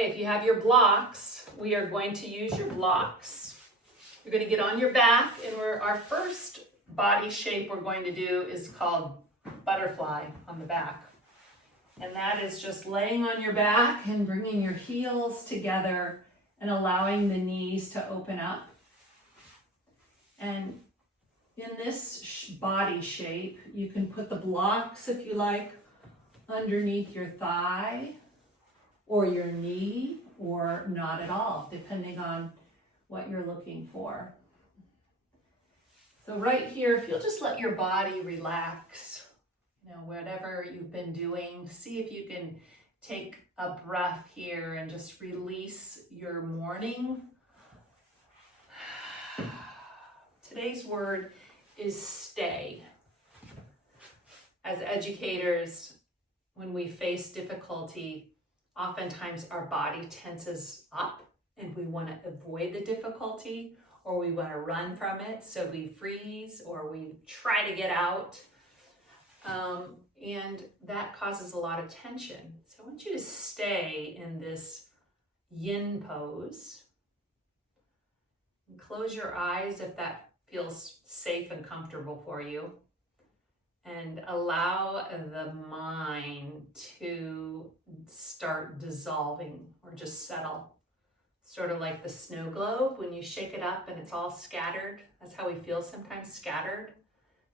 Okay, if you have your blocks, we are going to use your blocks. You're going to get on your back, and our first body shape we're going to do is called butterfly on the back. And that is just laying on your back and bringing your heels together and allowing the knees to open up. And in this body shape, you can put the blocks, if you like, underneath your thigh or your knee, or not at all, depending on what you're looking for. So right here, if you'll just let your body relax, whatever you've been doing, see if you can take a breath here and just release your morning. Today's word is stay. As educators, when we face difficulty, oftentimes our body tenses up and we want to avoid the difficulty, or we want to run from it, so we freeze or we try to get out. And that causes a lot of tension. So I want you to stay in this yin pose. And close your eyes if that feels safe and comfortable for you. And allow the mind to start dissolving or just settle. Sort of like the snow globe, when you shake it up and it's all scattered. That's how we feel sometimes, scattered.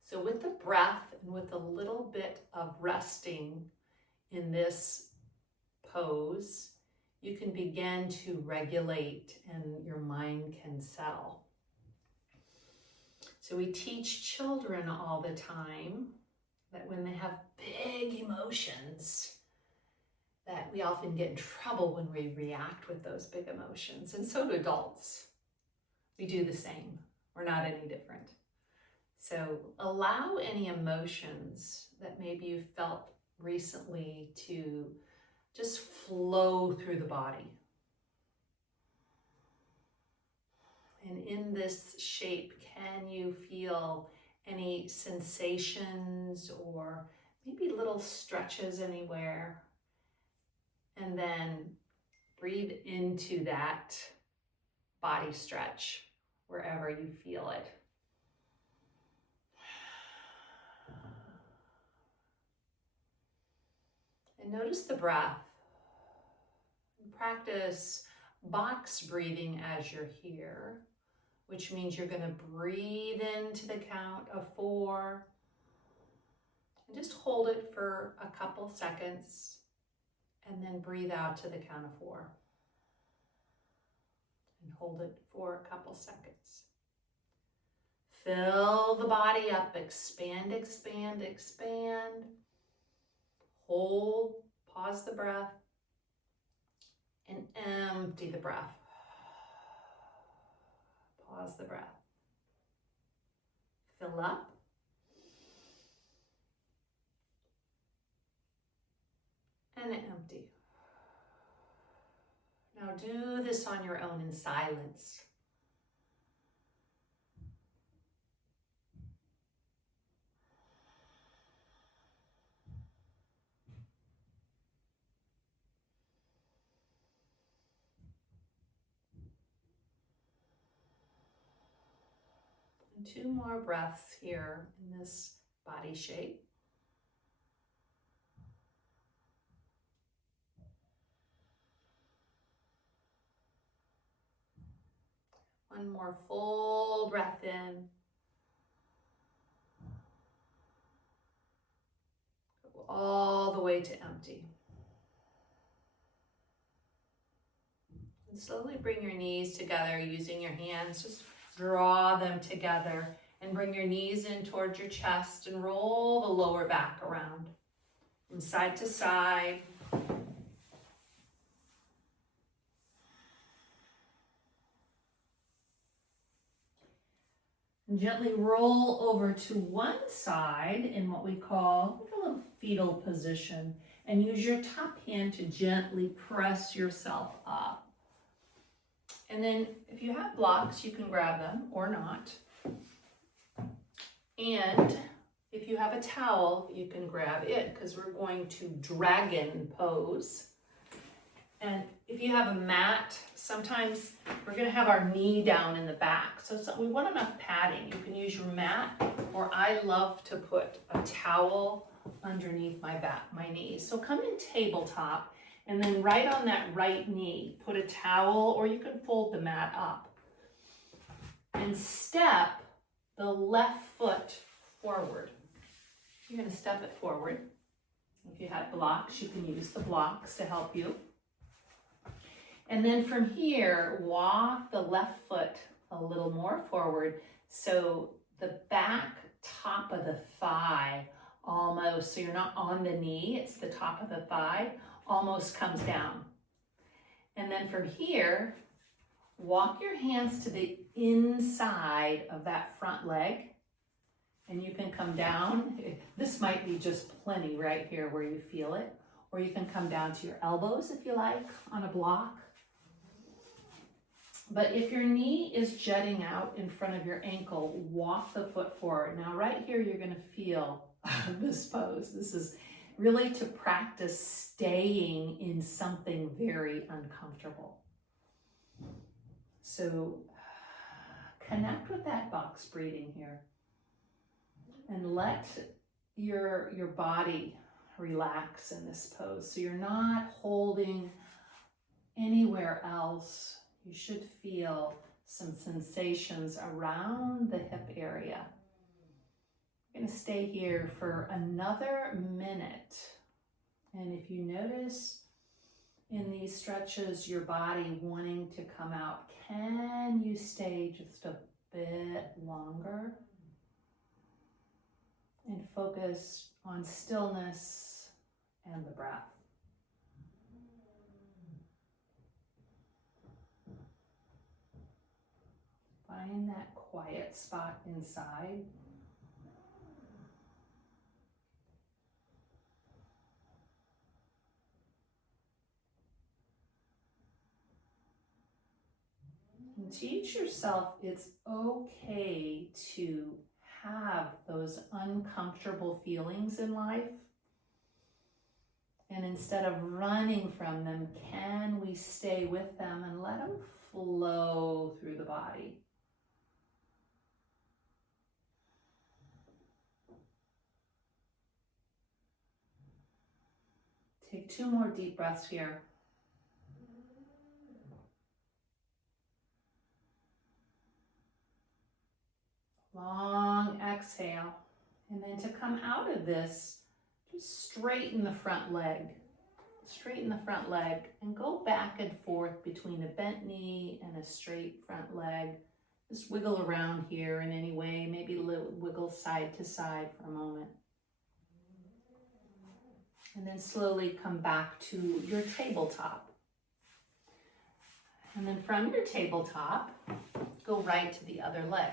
So with the breath and with a little bit of resting in this pose, you can begin to regulate and your mind can settle. So we teach children all the time that when they have big emotions, that we often get in trouble when we react with those big emotions. And so do adults. We do the same. We're not any different. So allow any emotions that maybe you felt recently to just flow through the body. And in this shape, can you feel any sensations or maybe little stretches anywhere? And then breathe into that body stretch wherever you feel it. And notice the breath. Practice box breathing as you're here, which means you're going to breathe into the count of 4 and just hold it for a couple seconds and then breathe out to the count of 4 and hold it for a couple seconds. Fill the body up, expand, expand, expand. Hold, pause the breath, and empty the breath. Pause the breath. Fill up. And empty. Now do this on your own in silence. And 2 more breaths here in this body shape. One more full breath in. Go all the way to empty. And slowly bring your knees together using your hands. Just draw them together and bring your knees in towards your chest and roll the lower back around from side to side. And gently roll over to one side in what we call a little fetal position, and use your top hand to gently press yourself up. And then if you have blocks, you can grab them or not. And if you have a towel, you can grab it, because we're going to dragon pose. And if you have a mat, sometimes we're going to have our knee down in the back. So we want enough padding. You can use your mat, or I love to put a towel underneath my knees. So come in tabletop, and then right on that right knee, put a towel, or you can fold the mat up. And step the left foot forward. You're going to step it forward. If you have blocks, you can use the blocks to help you. And then from here, walk the left foot a little more forward, so the back top of the thigh almost, so you're not on the knee, it's the top of the thigh, almost comes down. And then from here, walk your hands to the inside of that front leg, and you can come down. This might be just plenty right here where you feel it, or you can come down to your elbows if you like on a block. But if your knee is jutting out in front of your ankle, walk the foot forward. Now right here, you're going to feel this pose. This is really to practice staying in something very uncomfortable. So connect with that box breathing here and let your body relax in this pose. So you're not holding anywhere else. You should feel some sensations around the hip area. I'm going to stay here for another minute. And if you notice in these stretches your body wanting to come out, can you stay just a bit longer and focus on stillness and the breath? Find that quiet spot inside. And teach yourself it's okay to have those uncomfortable feelings in life. And instead of running from them, can we stay with them and let them flow through the body? Take 2 more deep breaths here. Long exhale. And then to come out of this, just straighten the front leg. Straighten the front leg and go back and forth between a bent knee and a straight front leg. Just wiggle around here in any way, maybe wiggle side to side for a moment. And then slowly come back to your tabletop. And then from your tabletop, go right to the other leg.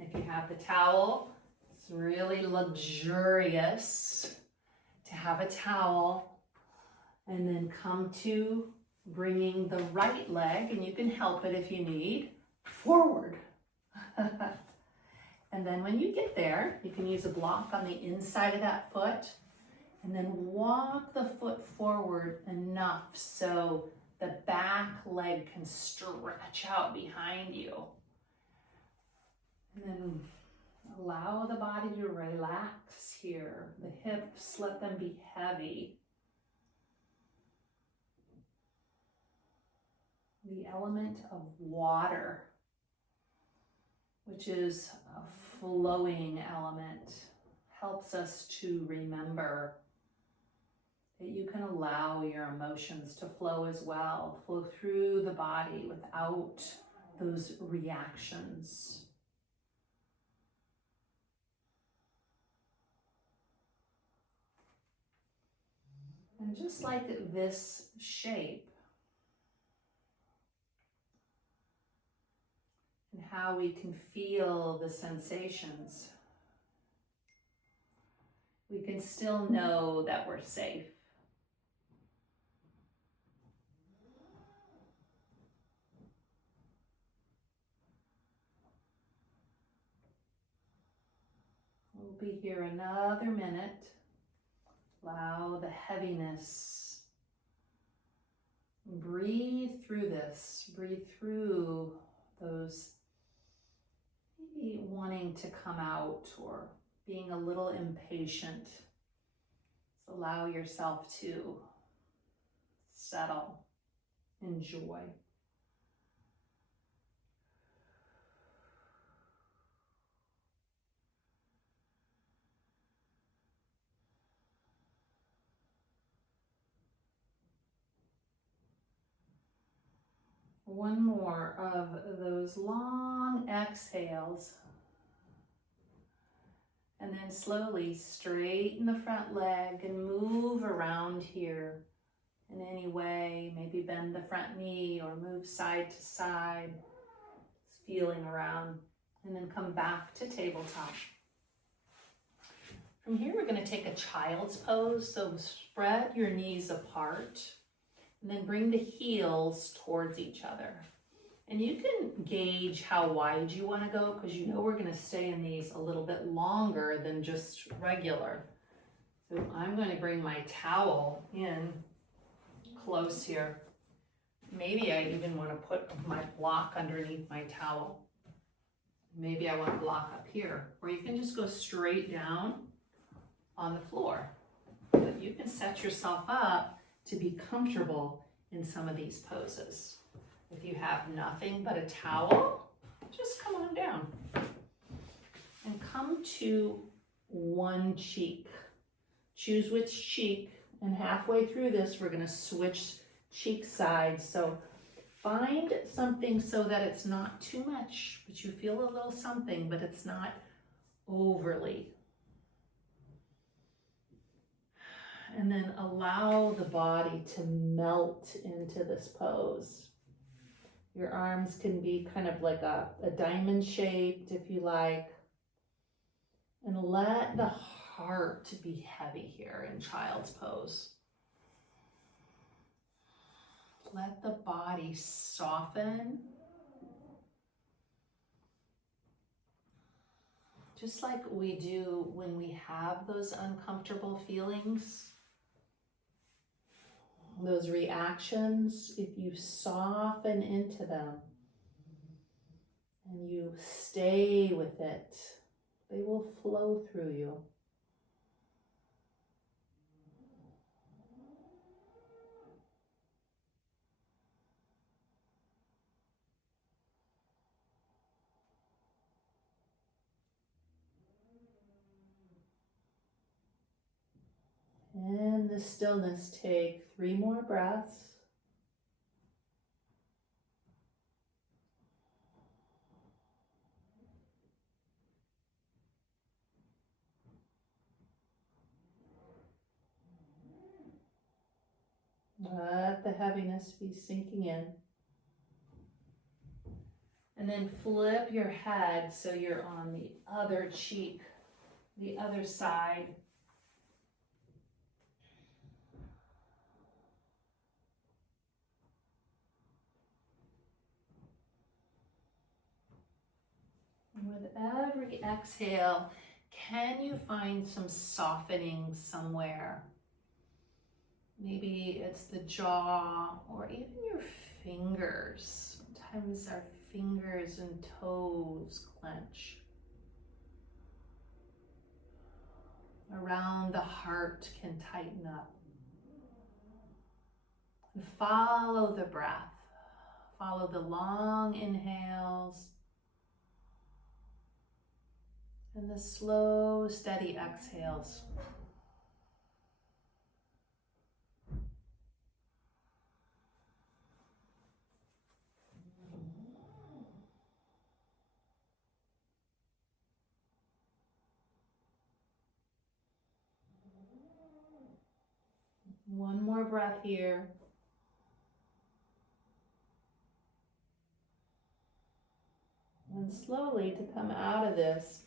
If you have the towel, it's really luxurious to have a towel. And then come to bringing the right leg, and you can help it if you need, forward. And then when you get there, you can use a block on the inside of that foot, and then walk the foot forward enough so the back leg can stretch out behind you. And then allow the body to relax here. The hips, let them be heavy. The element of water, which is a flowing element, helps us to remember that you can allow your emotions to flow as well, flow through the body without those reactions. And just like this shape, and how we can feel the sensations, we can still know that we're safe. We'll be here another minute. Allow the heaviness Breathe through this. Breathe through those maybe wanting to come out or being a little impatient. So allow yourself to settle, enjoy. One more of those long exhales. And then slowly straighten the front leg and move around here in any way. Maybe bend the front knee or move side to side, feeling around, and then come back to tabletop. From here, we're going to take a child's pose. So spread your knees apart and then bring the heels towards each other. And you can gauge how wide you want to go because you know we're going to stay in these a little bit longer than just regular. So I'm going to bring my towel in close here. Maybe I even want to put my block underneath my towel. Maybe I want to block up here. Or you can just go straight down on the floor. But you can set yourself up to be comfortable in some of these poses. If you have nothing but a towel, just come on down and come to one cheek. Choose which cheek, and halfway through this, we're going to switch cheek sides. So find something so that it's not too much, but you feel a little something, but it's not overly. And then allow the body to melt into this pose. Your arms can be kind of like a diamond shaped, if you like. And let the heart be heavy here in child's pose. Let the body soften. Just like we do when we have those uncomfortable feelings. Those reactions, if you soften into them and you stay with it, they will flow through you. In the stillness, take 3 more breaths. Let the heaviness be sinking in. And then flip your head so you're on the other cheek, the other side. And with every exhale, can you find some softening somewhere? Maybe it's the jaw or even your fingers. Sometimes our fingers and toes clench. Around the heart can tighten up. And follow the breath. Follow the long inhales and the slow, steady exhales. One more breath here. And slowly to come out of this,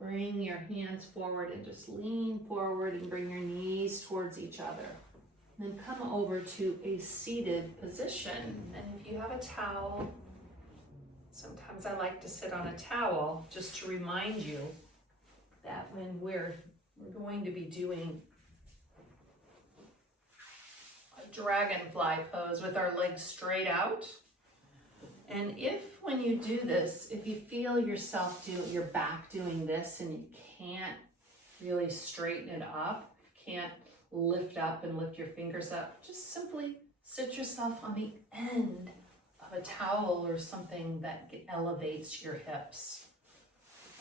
bring your hands forward and just lean forward and bring your knees towards each other. And then come over to a seated position. And if you have a towel, sometimes I like to sit on a towel just to remind you that when we're going to be doing dragonfly pose with our legs straight out. And if when you do this, if you feel yourself your back doing this and you can't really straighten it up, can't lift up and lift your fingers up, just simply sit yourself on the end of a towel or something that elevates your hips.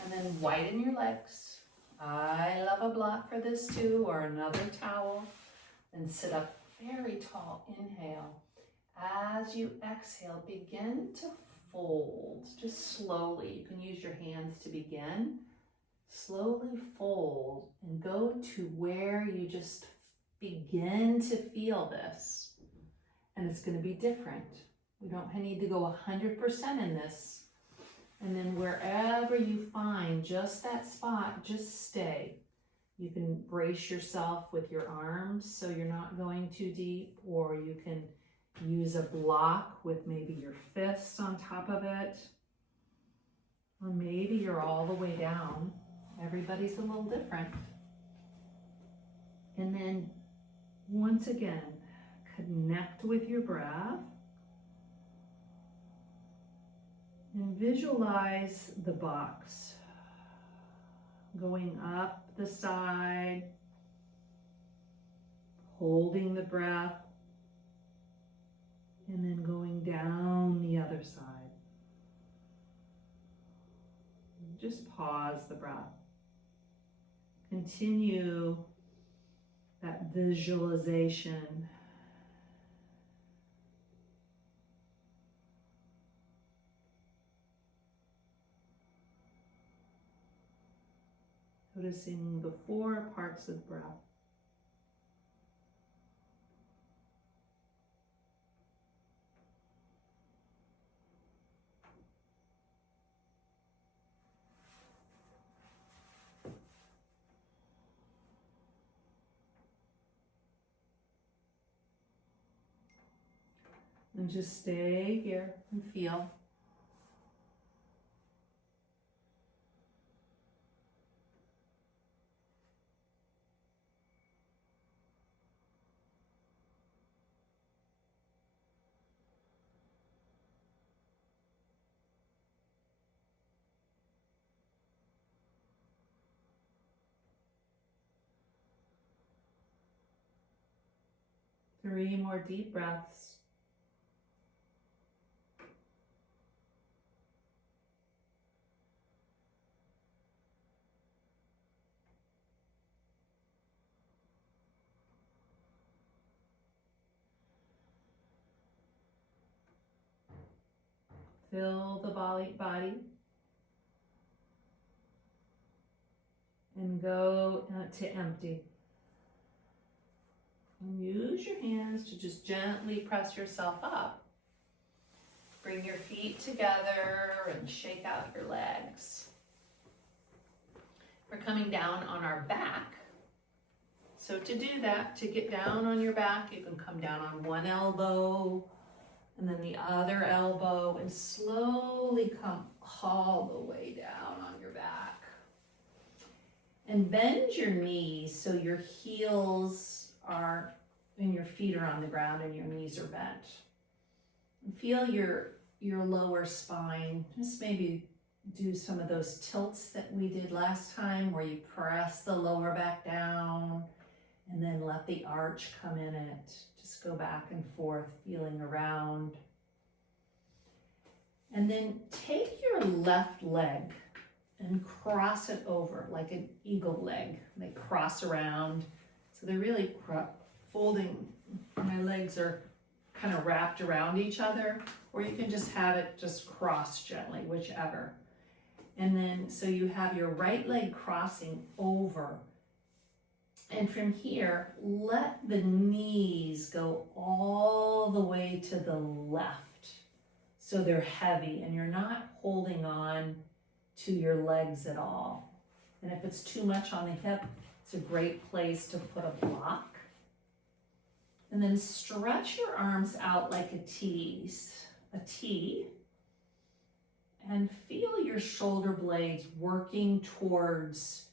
And then widen your legs. I love a block for this too, or another towel. And sit up very tall. Inhale. As you exhale, begin to fold, just slowly. You can use your hands to begin. Slowly fold and go to where you just begin to feel this. And it's going to be different. We don't need to go 100% in this. And then wherever you find just that spot, just stay. You can brace yourself with your arms so you're not going too deep, or you can use a block with maybe your fists on top of it. Or maybe you're all the way down. Everybody's a little different. And then once again, connect with your breath and visualize the box going up the side, holding the breath, and then going down the other side. Just pause the breath. Continue that visualization. Noticing the 4 parts of the breath. And just stay here and feel. Three more deep breaths. Fill the body and go to empty. And use your hands to just gently press yourself up. Bring your feet together and shake out your legs. We're coming down on our back. So to do that, to get down on your back, you can come down on one elbow and then the other elbow and slowly come all the way down on your back. And bend your knees so your heels are, and your feet are on the ground and your knees are bent. And feel your lower spine. Just maybe do some of those tilts that we did last time where you press the lower back down and then let the arch come in it. Just go back and forth, feeling around. And then take your left leg and cross it over like an eagle leg. They cross around. So they're really folding. My legs are kind of wrapped around each other, or you can just have it just cross gently, whichever. And then, so you have your right leg crossing over. And from here, let the knees go all the way to the left. So they're heavy and you're not holding on to your legs at all. And if it's too much on the hip, it's a great place to put a block. And then stretch your arms out like a T. And feel your shoulder blades working towards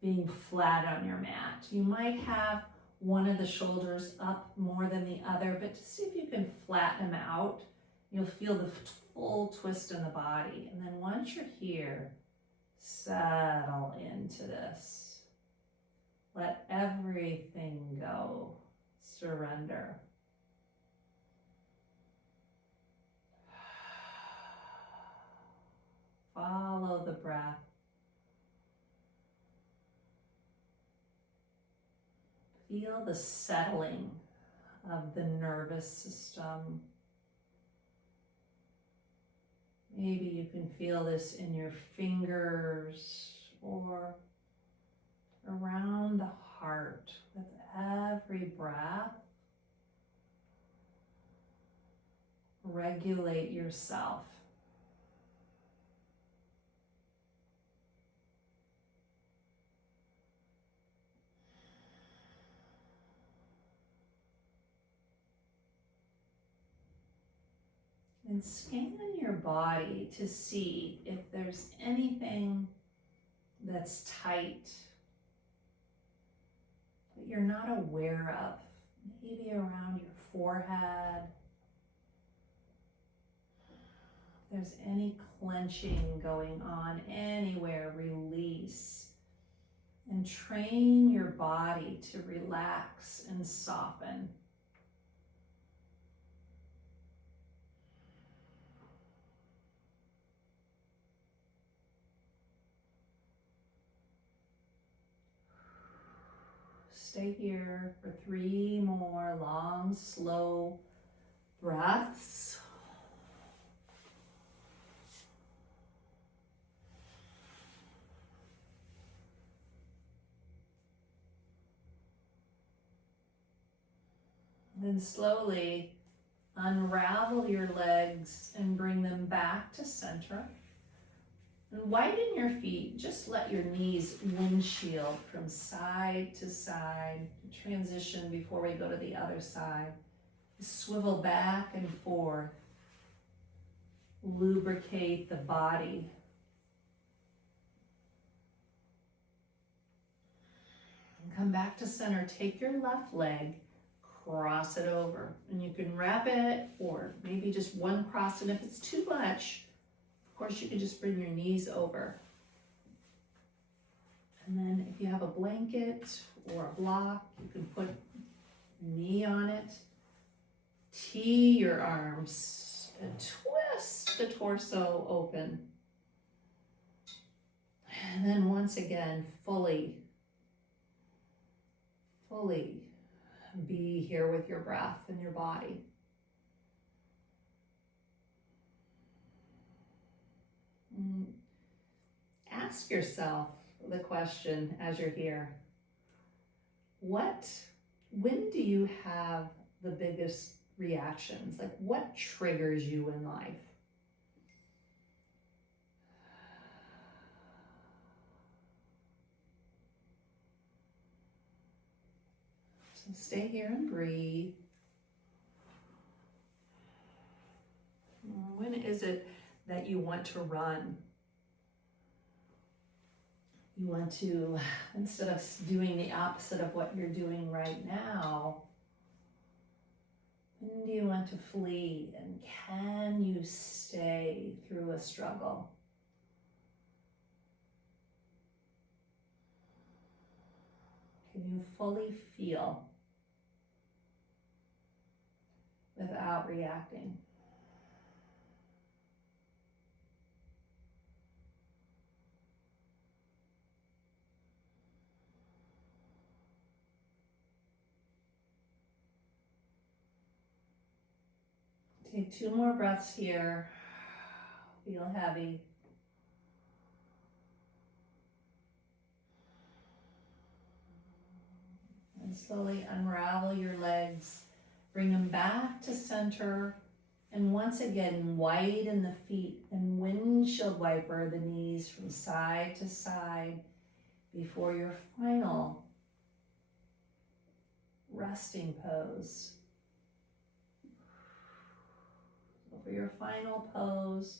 being flat on your mat. You might have one of the shoulders up more than the other, but just see if you can flatten them out. You'll feel the full twist in the body. And then once you're here, settle into this. Let everything go. Surrender. Follow the breath. Feel the settling of the nervous system. Maybe you can feel this in your fingers or around the heart with every breath. Regulate yourself. And scan your body to see if there's anything that's tight that you're not aware of. Maybe around your forehead. If there's any clenching going on anywhere, release. And train your body to relax and soften. Stay here for 3 more long, slow breaths. Then slowly unravel your legs and bring them back to center. And widen your feet. Just let your knees windshield from side to side. Transition before we go to the other side. Swivel back and forth. Lubricate the body. And come back to center. Take your left leg, cross it over. And you can wrap it or maybe just one cross. And if it's too much, of course, you can just bring your knees over. And then if you have a blanket or a block, you can put your knee on it. Tee your arms and twist the torso open. And then once again, fully be here with your breath and your body. Ask yourself the question as you're here. When do you have the biggest reactions? Like, what triggers you in life? So stay here and breathe. When is it that you want to run? You want to, instead of doing the opposite of what you're doing right now, when do you want to flee? And can you stay through a struggle? Can you fully feel without reacting? Take 2 more breaths here. Feel heavy. And slowly unravel your legs. Bring them back to center. And once again, widen the feet and windshield wiper the knees from side to side before your final resting pose. For your final pose,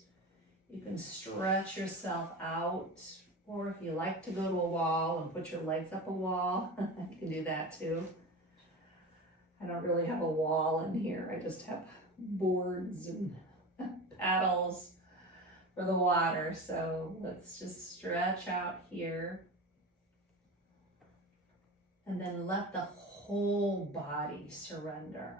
you can stretch yourself out, or if you like to go to a wall and put your legs up a wall, you can do that too. I don't really have a wall in here. I just have boards and paddles for the water. So let's just stretch out here. And then let the whole body surrender.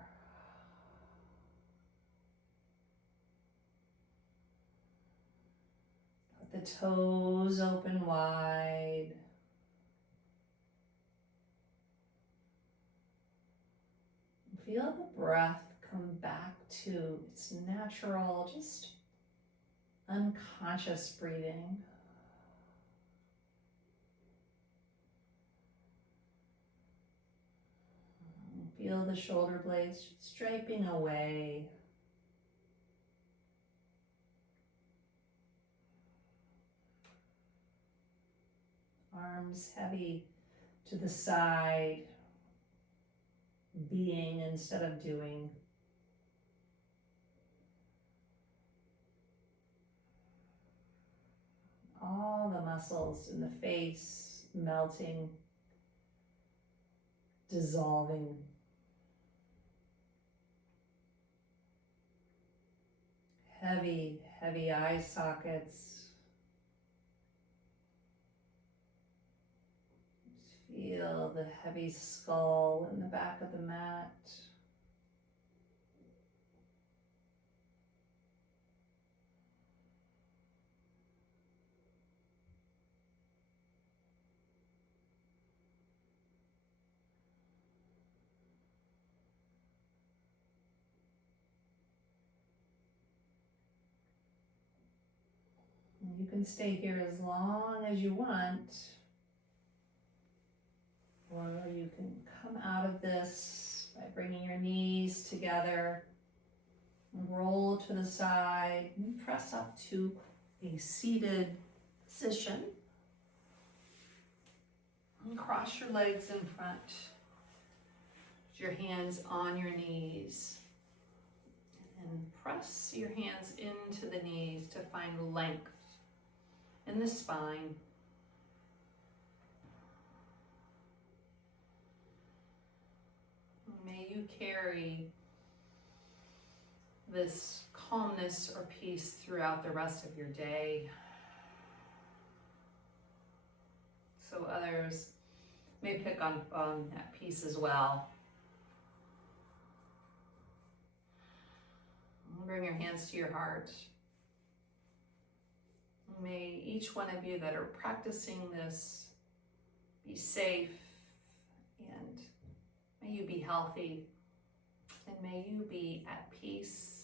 Let the toes open wide. Feel the breath come back to its natural, just unconscious breathing. Feel the shoulder blades striping away. Arms heavy to the side, being instead of doing. All the muscles in the face melting, dissolving. Heavy, heavy eye sockets. Feel the heavy skull in the back of the mat. You can stay here as long as you want, or you can come out of this by bringing your knees together, roll to the side, and press up to a seated position. And cross your legs in front. Put your hands on your knees. And press your hands into the knees to find length in the spine. May you carry this calmness or peace throughout the rest of your day, so others may pick on that peace as well. Bring your hands to your heart. May each one of you that are practicing this be safe, and may you be healthy, and may you be at peace